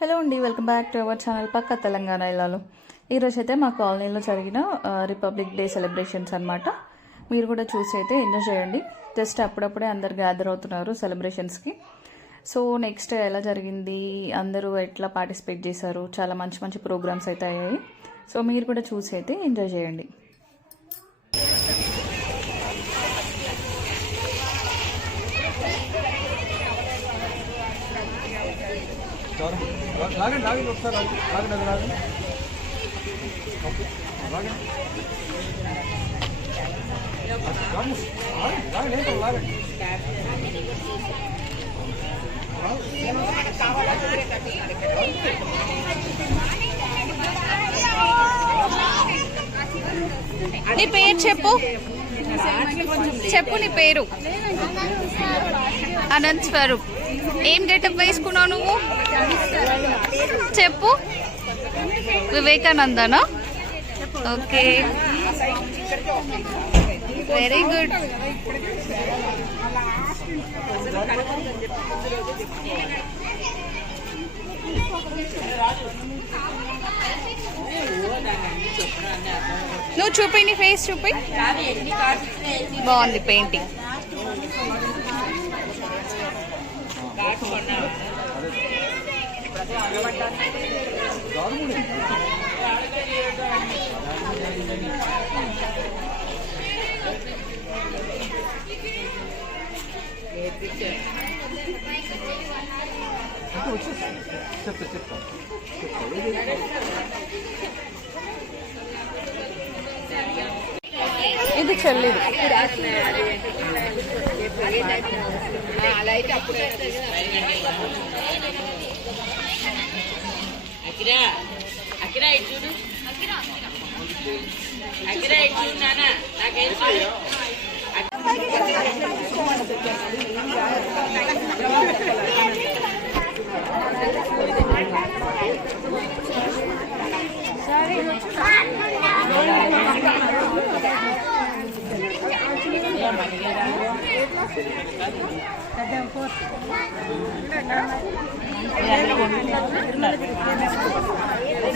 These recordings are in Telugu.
హలో అండి welcome back to our channel పక్క తెలంగాణ ఇలాలో. ఈరోజు అయితే మా కాలనీలో జరిగిన రిపబ్లిక్ డే సెలబ్రేషన్స్ అనమాట మీరు కూడా చూసి అయితే ఎంజాయ్ చేయండి. జస్ట్ అప్పుడప్పుడే అందరు గ్యాదర్ అవుతున్నారు సెలబ్రేషన్స్కి సో నెక్స్ట్ ఎలా జరిగింది? అందరూ ఎట్లా పార్టిసిపేట్ చేశారు? చాలా మంచి మంచి ప్రోగ్రామ్స్ అయితే అయ్యాయి. సో మీరు కూడా చూసి అయితే ఎంజాయ్ చేయండి. రాగండి రాగండి ఒకసారి రాగండి లాగండి అది రాగండి ఓకే రాగండి ఏంటో లాగండి నీ పేరు చెప్పు. చెప్పు నీ పేరు. అనంత్ స్వరూప్. ఏం గెటప్ వేసుకున్నావు నువ్వు? చెప్పు. వివేకానందనా? ఓకే. వెరీ గుడ్ నువ్వు చూపి నీ ఫేస్ చూపి. బాగుంది పెయింటింగ్ చెప్తా చెప్తా ఇది చెల్లిది అకిరా అకిరా ఇటు చూడు అకిరా ఇటు చూడు నాన్న నాకేం చూడు మీరు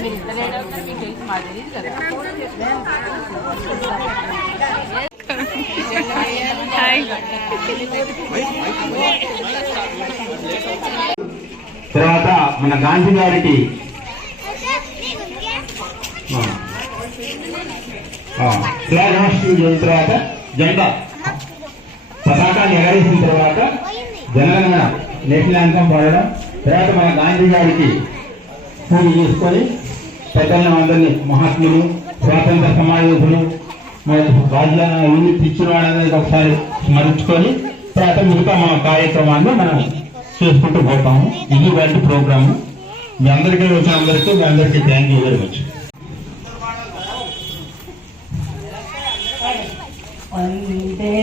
ఇంత లేట్ అవుతుంది మీకు తెలిసి మాకు తెలియదు కదా హాయ్ తర్వాత మన గాంధీ గారికి ఫ్లాగ్ హాస్టింగ్ చేసిన తర్వాత జెండా పతాకాన్ని ఎగరేసిన తర్వాత జనగణన నేషనల్ యాంథం పాడడం తర్వాత మన గాంధీ గారికి పూజ చేసుకొని పెద్దలను అందరినీ మహాత్ములు స్వాతంత్ర సమాయోధులు మన రాజ్యాంగ యూనిట్ ఒకసారి స్మరించుకొని తర్వాత మిగతా మా కార్యక్రమాన్ని మనం చేసుకుంటూ పోతాము. ఇది వాటి ప్రోగ్రాము. మీ అందరికీ వచ్చిన అందరికీ మీ అందరికీ థ్యాంక్ యూ వెరీ మచ్ వందే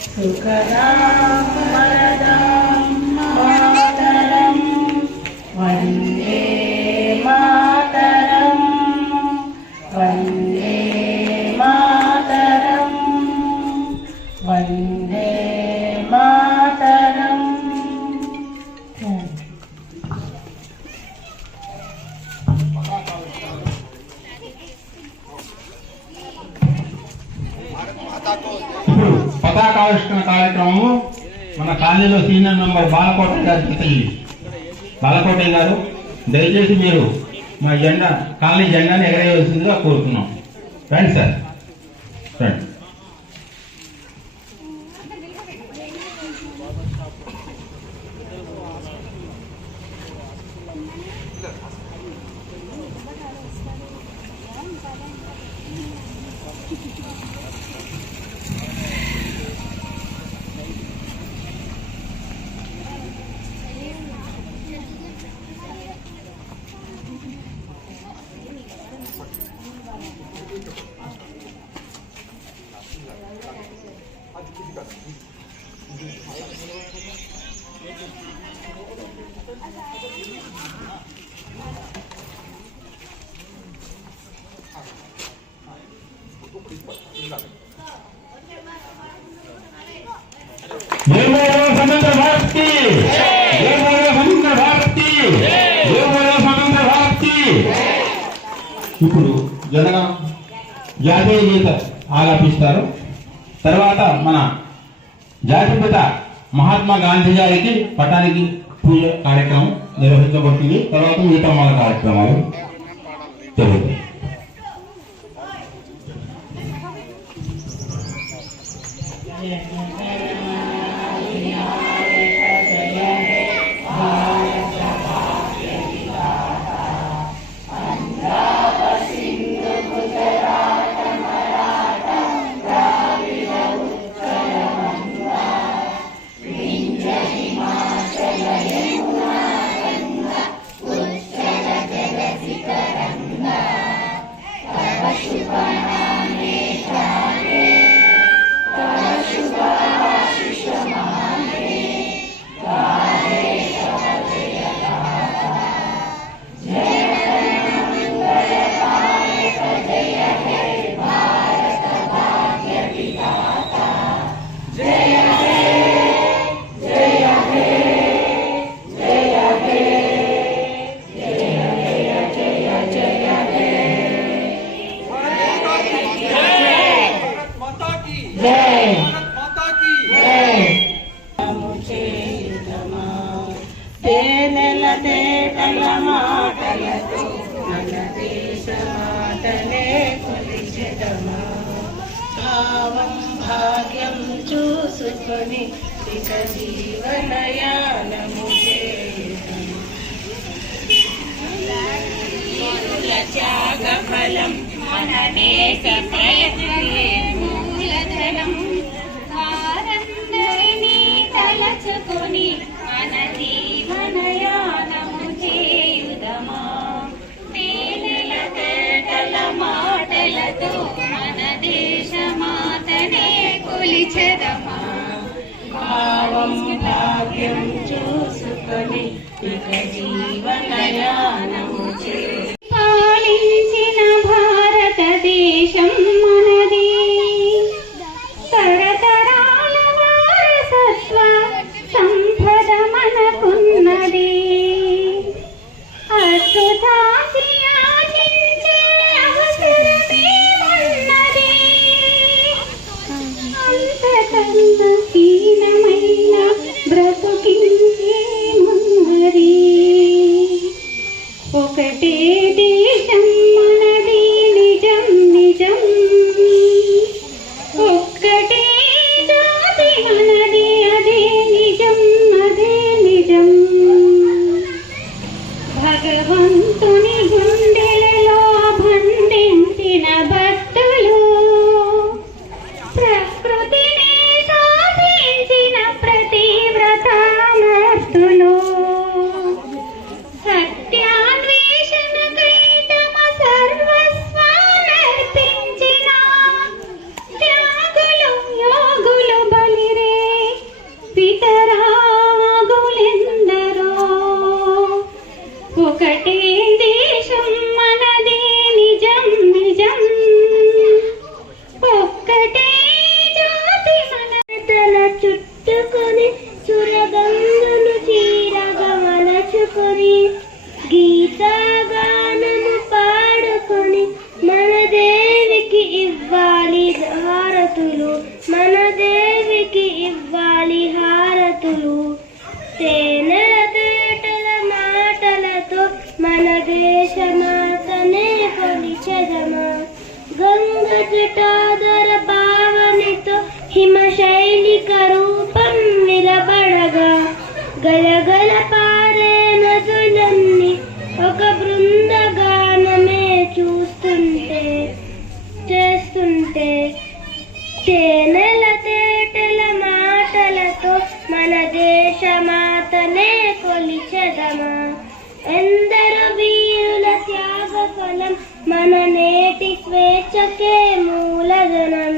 Shukaram. బాలకోట గారి చేత బాలకోటయ్య గారు దయచేసి మీరు మా జెండా కాలనీ జెండాని ఎగరేయవలసిందిగా కోరుతున్నాం. రండి సార్. రండి. ఇప్పుడు జనగం జాతీయ గీత ఆలాపిస్తారు తర్వాత మన జాతిపిత మహాత్మా గాంధీ గారికి పటానికి పూజ కార్యక్రమం నిర్వహించబడుతుంది. తర్వాత మిగతా మన కార్యక్రమాలు జరుగుతాయి. త్యాగఫలం మన దేశ ప్రయత్నమే మూలధనం వారందరినీ భావం భాగ్యం చూసుకొని ఇక జీవనయాన మూలం మన నేటి స్వేచ్ఛకే మూలధనం.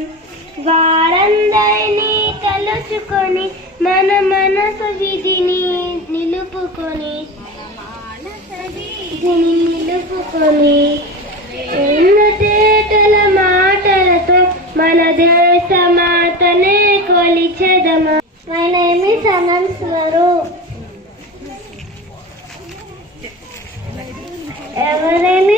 వారందరినీ కలుసుకొని మన మనసు విధిని నిలుపుకొని విధిని నిలుపుకొని ఎన్నదేటల మాటలతో మన దేశ మాతనే కొలిచెదమా. My name is Anant Swaroop ఎవరైనా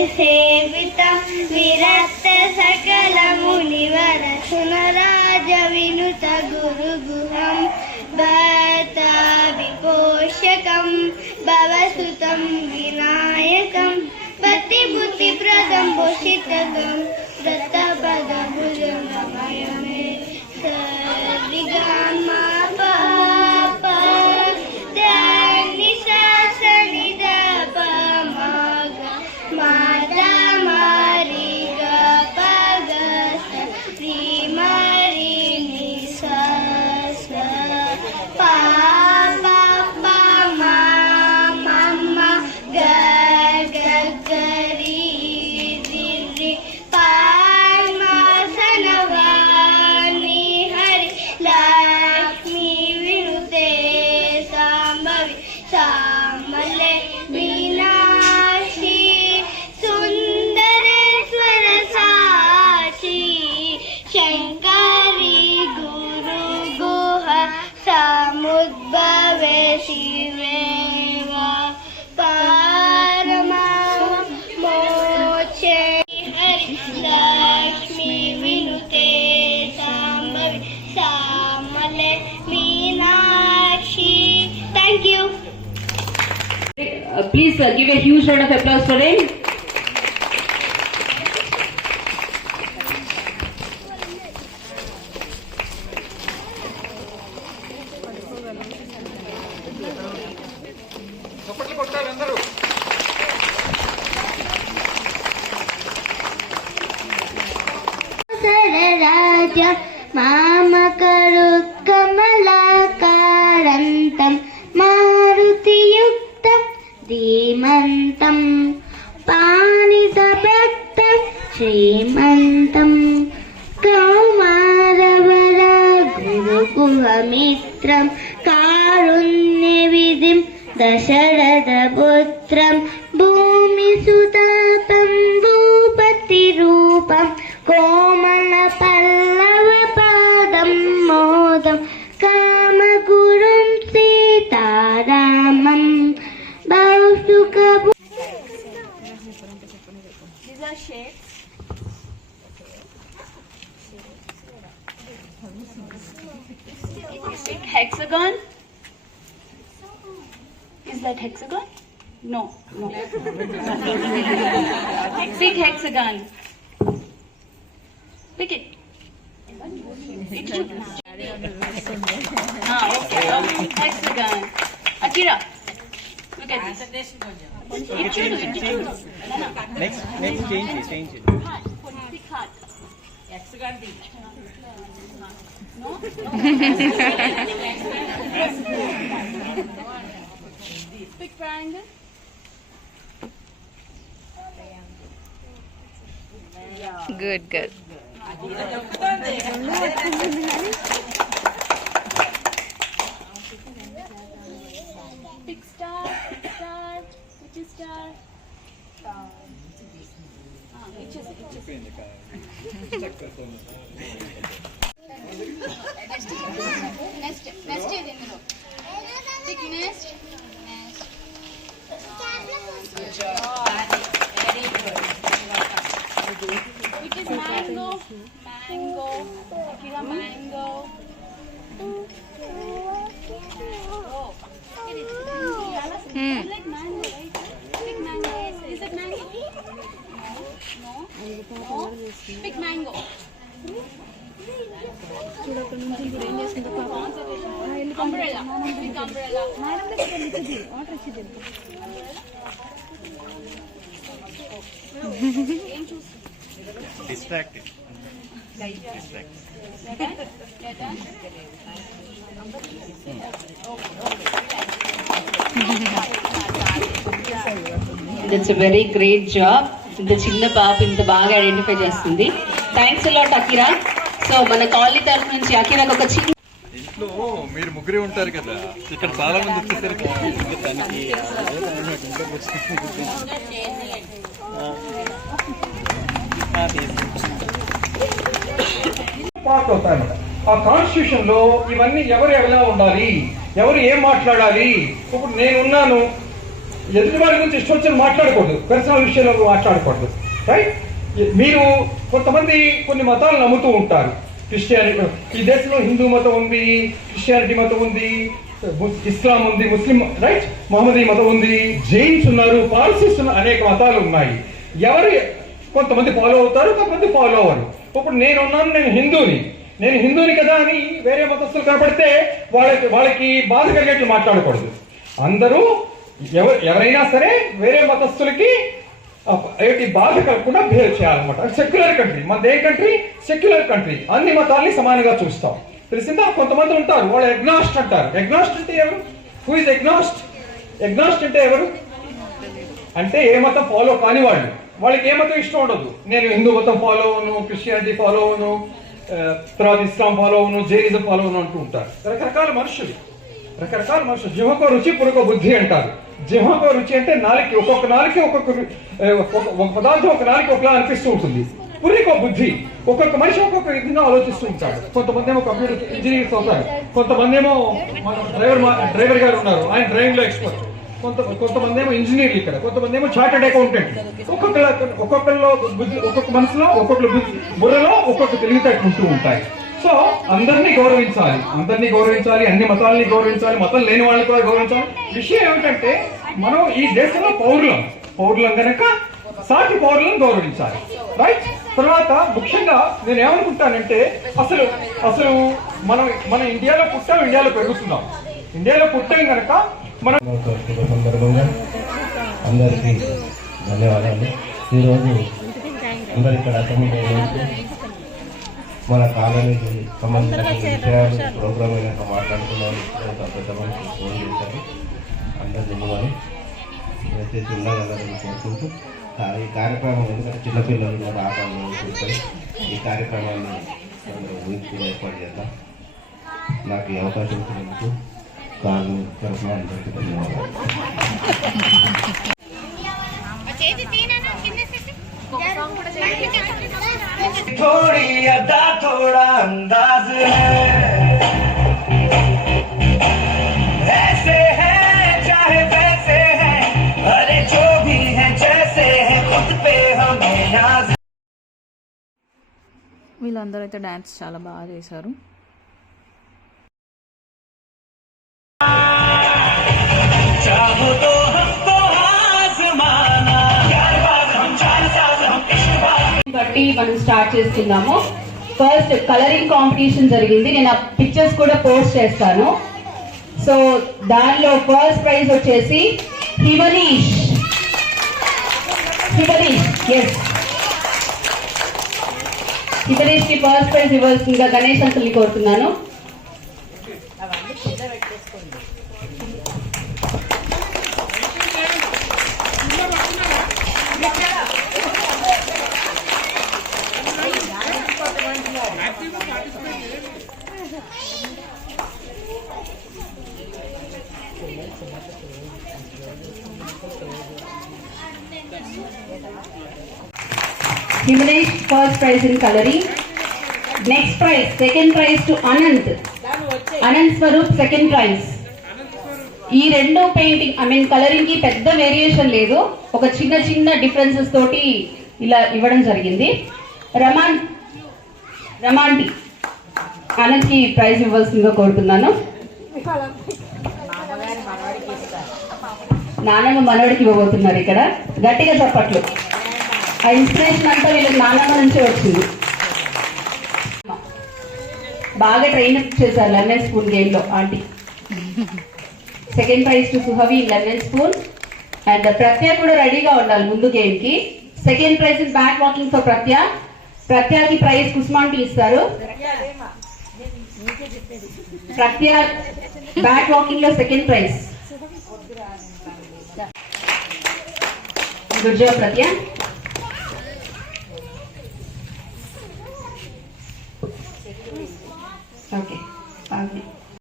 సేవితం విరక్త సకల మునివర సునరాజ వినుత గురు గుహం భక్తాభిపోషకం భవసుతం వినాయకం పతిబుద్ధి ప్రదం పోషితకం దత్తపద భుజంగమయమే సరిగమా please uh, give a huge round of applause for him. Dasharada putram bumi suta pambu pati rupam komala pallava padam modam kama gurum sita ramam bausuka Hexagon. that hexagon? No, no. Big hexagon. Pick it. It should. ah, okay. Hexagon. Akira. Look at this. It should. It should. Next, next change it. Change it. Heart. Pick heart. Hexagon D. No? no. big triangle. Good, good. Big star, star, which is star? Star. which is Next, next, next. Pick next. Which is mango? Mango. Mango. Hmm. Oh. You like mango? Pick mango. Is it mango? No. No. No. Pick mango. Umbrella. Pick ఏం distracted it's very great job ఇంత చిన్న పాప ఇంత బాగా ఐడెంటిఫై చేస్తుంది. Thanks a lot Akira so మన కాలనీ తరఫు నుంచి ఒక చిన్న ఇంట్లో మీరు ముగ్గురే ఉంటారు కదా. ఇక్కడ చాలా మంది వచ్చేసరికి వచ్చి పార్ట్ అవుతాయన్నమాట ఆ కాన్స్టిట్యూషన్లో ఇవన్నీ ఎవరు ఎలా ఉండాలి? ఎవరు ఏం మాట్లాడాలి? ఇప్పుడు నేనున్నాను ఎదుటి వారి గురించి ఇష్టం వచ్చిన మాట్లాడకూడదు. పర్సనల్ విషయంలో మాట్లాడకూడదు. రైట్ మీరు కొంతమంది కొన్ని మతాలు నమ్ముతూ ఉంటారు. క్రిస్టియానిటీ ఈ దేశంలో హిందూ మతం ఉంది క్రిస్టియానిటీ మతం ఉంది ఇస్లాం ఉంది ముస్లిం రైట్? మహమ్మదీ మతం ఉంది జైన్స్ ఉన్నారు పార్సీస్ ఉన్న అనేక మతాలు ఉన్నాయి. ఎవరు కొంతమంది ఫాలో అవుతారు కొంతమంది ఫాలో అవ్వరు. ఇప్పుడు నేను ఉన్నాను నేను హిందూని. నేను హిందూని కదా అని వేరే మతస్థులు కనపడితే వాళ్ళకి వాళ్ళకి బాధ కలిగేట్లు మాట్లాడకూడదు. అందరూ ఎవరు ఎవరైనా సరే వేరే మతస్థులకి ఏంటి బాధ కలగకుండా బిహేవ్ చేయాలన్నమాట. సెక్యులర్ కంట్రీ మనది ఏ కంట్రీ సెక్యులర్ కంట్రీ అన్ని మతాల్ని సమానంగా చూస్తాం. తెలిసిందా? కొంతమంది ఉంటారు. వాళ్ళు ఎగ్నాస్ట్ అంటారు. ఎగ్నాస్ట్ అంటే ఎవరు? హూ ఇస్ ఎగ్నాస్ట్ ఎగ్నాస్ట్ అంటే ఎవరు? అంటే ఏ మతం ఫాలో కాని వాళ్ళు. వాళ్ళకి ఏ మతం ఇష్టం ఉండదు. నేను హిందూ మతం ఫాలో అవును క్రిస్టియానిటీ ఫాలో అవును తర్వాత ఇస్లాం ఫాలో అవును జైనిజం ఫాలో అవును అంటూ ఉంటారు. రకరకాల మనుషులు. రకరకాల మనుషులు. జిహ్వకో రుచి పురుగో బుద్ధి అంటారు. జిహ్వకో రుచి అంటే నాలుగు ఒక్కొక్క నాలుగు ఒక్కొక్క ఒక- పదార్థం ఒక నాలుగు ఒకలా అనిపిస్తూ ఉంటుంది. పురికో బుద్ధి. ఒక్కొక్క మనిషి ఒక్కొక్క విధంగా ఆలోచిస్తూ ఉంటాడు. కొంతమంది ఏమో కంప్యూటర్ ఇంజనీర్స్ అవుతారు. కొంతమంది ఏమో మన డ్రైవర్ మా- డ్రైవర్ గారు ఉన్నారు. ఆయన డ్రైవింగ్లో ఎక్స్పర్ట్ కొంత కొంతమంది ఏమో ఇంజనీర్లు ఇక్కడ. కొంతమంది ఏమో చార్టెడ్ అకౌంటెంట్ ఒక్కొక్క ఒక్కొక్కరిలో బుద్ధి ఒక్కొక్క మనసులో ఒక్కొక్క బుద్ధి బుర్రలో ఒక్కొక్క తెలివితేటలు ఉంటూ ఉంటాయి. సో అందరినీ గౌరవించాలి. అందరినీ గౌరవించాలి అన్ని మతాలని గౌరవించాలి మతం లేని వాళ్ళని కూడా గౌరవించాలి. విషయం ఏమిటంటే మనం ఈ దేశంలో పౌరులం. పౌరులం గనక సాటి పౌరులను గౌరవించాలి. రైట్ తర్వాత ముఖ్యంగా నేను ఏమనుకుంటానంటే అసలు అసలు మనం మన ఇండియాలో పుట్టాం ఇండియాలో పెరుగుతున్నాం. ఇండియాలో పుట్టాం కనుక మనం సందర్భంగా అందరికీ ధన్యవాదాలు. ఈరోజు అందరు ఇక్కడ అసెంబ్లీ మన కాలనీకి సంబంధించిన విషయాలు ప్రోగ్రామ్ అయినాక పెద్ద మనిషి ఫోన్ చేశారు అందరు దిగుమని చేసి ఉండగలరని కోరుకుంటూ. ఈ కార్యక్రమం ఎందుకంటే చిన్నపిల్లలు కూడా ఆటలు ఉంటాయి ఈ కార్యక్రమాన్ని ఊహించుకుని ఏర్పాటు చేద్దాం. నాకు ఈ అవకాశం ఇచ్చినందుకు కాలు తరఫున అందరికీ ధన్యవాదాలు. చేతి తీనా కింద చేసి थोड़ी अदा थोड़ा अंदाज है ऐसे है चाहे वैसे है अरे जो भी है जैसे है खुद पे हमें नाज వీళ్ళందరూ అయితే డ్యాన్స్ చాలా బాగా చేశారు బట్టి మనం స్టార్ట్ చేస్తున్నాము. ఫస్ట్ కలరింగ్ కాంపిటీషన్ జరిగింది. నేను ఆ పిక్చర్స్ కూడా పోస్ట్ చేస్తాను. సో దానిలో ఫస్ట్ ప్రైజ్ వచ్చేసి హిమనీష్. హిమనీష్ ఎస్ హిమనీష్కి ఫస్ట్ ప్రైజ్ ఇవ్వాల్సిందిగా గణేష్ అంకుల్ని కోరుతున్నాను. Himanesh first prize in colouring next prize second prize to Anant Anant Swaroop second prize ఈ రెండో పెయింటింగ్ ఐ మీన్ కలరింగ్కి పెద్ద వేరియేషన్ లేదు. ఒక చిన్న చిన్న డిఫరెన్సెస్ తోటి ఇలా ఇవ్వడం జరిగింది. రమాన్ రమాంటి అనంత్కి ప్రైజ్ ఇవ్వాల్సిందిగా కోరుతున్నాను. నాన్నమ్మ మనవడికి ఇవ్వబోతున్నారు ఇక్కడ. గట్టిగా చప్పట్లు. ఆ ఇన్స్పిరేషన్ అంతా వీళ్ళకి నానమ్మ నుంచే వచ్చింది. బాగా ట్రైన్ అప్ చేశారు లెమన్ స్కూల్ గేమ్లో aunty. Second prize to Suhavi lemon school. And Pratya కూడా రెడీగా ఉండాలి ముందు గేమ్కి second prize back walking for Pratya. ప్రత్యకి prize కుస్మాంటి ఇస్తారు. Pratya back వాకింగ్లో second prize. Good job Pratya. Okay. Bye.